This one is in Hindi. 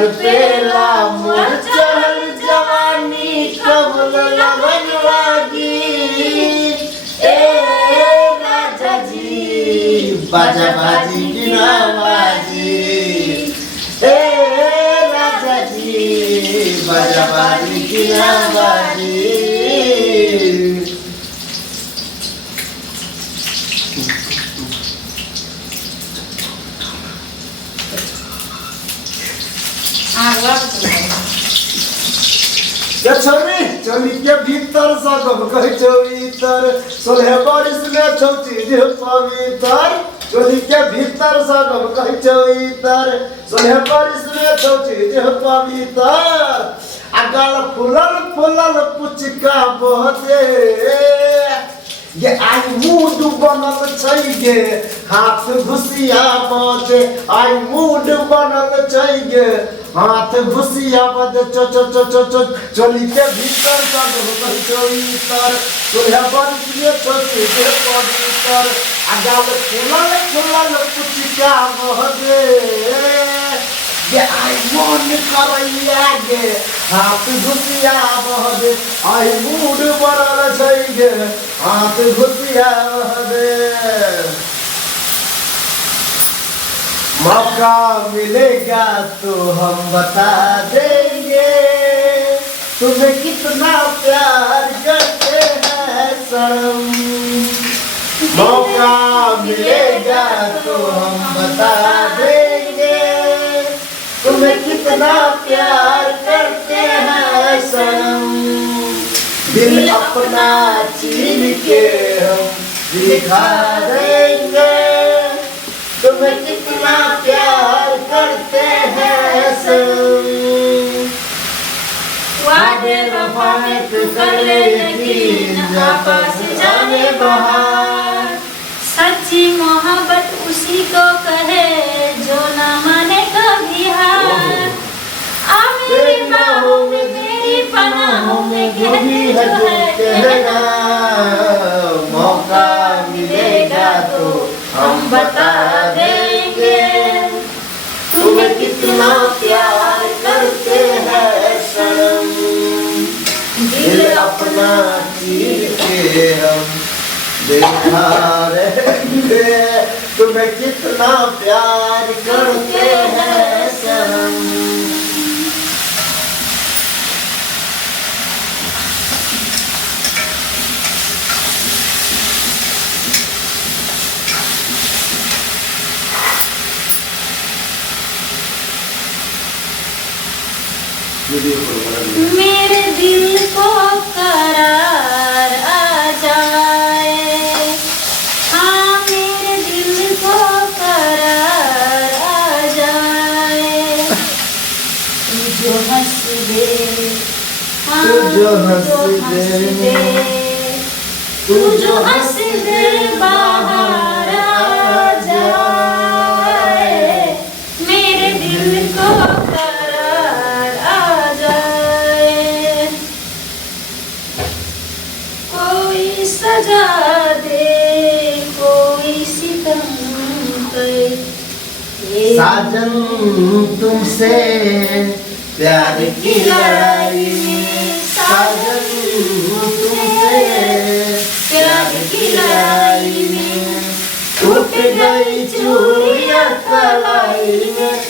तड़पेला मोर चढ़ल जवानी कबल लगन लागी ए राजा जी बाजा बाजी की ना बाजी ए राजा जी बाजा बाजी की ना बाजी चोली के भीतर सगम कह चौतर सोलह बारिश में छौची जे पवित्र चोली के भीतर सगम कह चौतर सोलह बारिश में छौची जे पवित्र अगल फुलल फुलल पुचका बहते ये आई मूड बनल छै गे हाथ घुसिया बदे आई मूड बनल छै गे हाथ घुसिया बदे चो चो चो चो चो चोली के भीतर सब हो चोईतर तोहे बंदिए छोटे के पवित्र अगल फुलल फुलल पुचका बहदे ये आई मन करैया गे हाथ घुसिया बहदे आई मूड बनल छै गे हाथ घुसिया बहदे मौका मिलेगा तो हम बता देंगे तुम्हें कितना प्यार करते हैं सनम मौका मिलेगा तो हम बता देंगे तुम्हें कितना प्यार करते हैं सनम दिल अपना छीन के हम दिखा देंगे तुम्हें कितना प्यार करते हैं सनम वादे वफा में तू कर ले यकीन आपस जाने बहार सच्ची मोहब्बत उसी को कहे जो न माने कभी हार आ मेरी बाहों में मेरी पनाहों में कहते जो है कहना मौका मिलेगा तो हम बता देंगे तुम्हें कितना प्यार करते हैं सनम दिल अपना चीर के हम दिखा देंगे तुम्हें कितना प्यार करते हैं सनम मेरे दिल को करार आ जाए हाँ मेरे दिल को करार आ जाए तू जो हंस दे हाँ तू जो हंस दे तू जो हंस दे बाहर आ जाए मेरे दिल को सजा दे कोई सितम करे साजन तुमसे प्यार की लड़ाई साजन तुमसे प्यार की लड़ाई में टूट गई चूड़ियां कलाई में